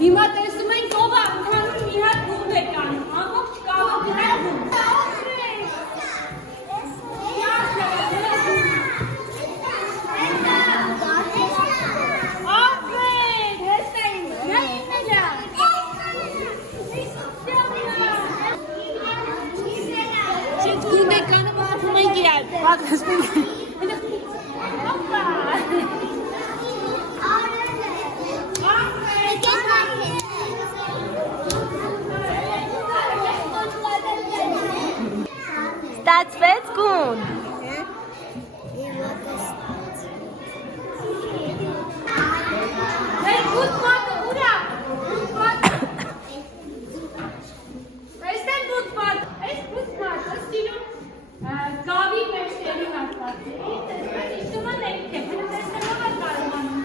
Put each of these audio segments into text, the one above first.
Հիմա տեսնում ենք ով է ընդհանուր մի հատ գունդ է կանում, ամբողջ կալը դրա գունդ։ Գունդ է կանում, աղում ենք իրար։ Հատ հսպին։ Ստացվեց գունդ։ Մեր գունդ մատը ուրա։ Այս են գունդ մատը, այս գունդ մատը ստիլում գավի մեջ տերի հաստատի, տեսնես իշտում են էիք է, բնը տեսնելով է կարմանում։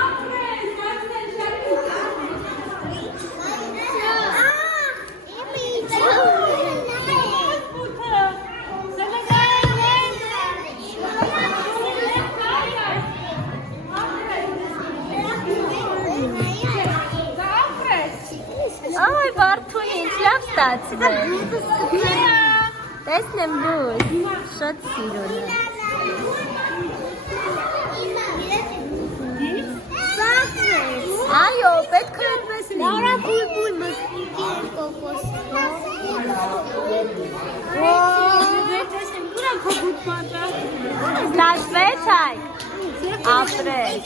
Ապրես, մատն են շարի։ Այ Վարդունի, ինչ լավ ստացվեց։ Տեսնեմ լույս, շատ սիրուն է։ Այո, պետք է այդպես լինի։ Լարա բույր մսկի կոկոս։ Ստացվեց այ։ Ապրես։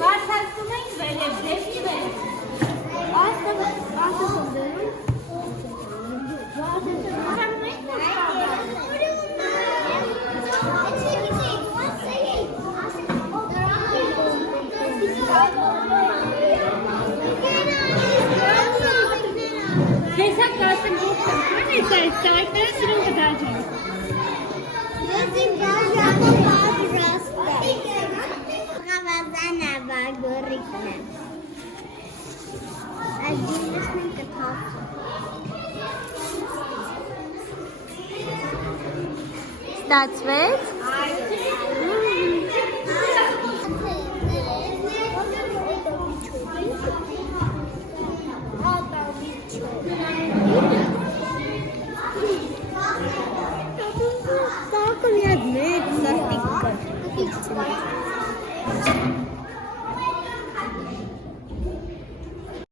Բարձրացնում ենք վերև, դեպի վերև։ Տեսակ կասեմ ողջան, ան է սայք, սայքները սիրում կդաջան։ Եսիմ գազյանը պատրաստ է։ Գավազանը վարգորիկն է։ Այս դինեսն են կթավ։ Ստացվեց։ Սակը միած մեկ սարտիկ կար։